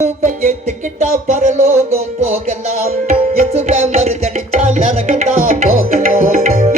எத்துக்கிட்டா பரலோகம் போகலாம். எசுவ மருதடிச்சா நரகத்தா போகலாம்.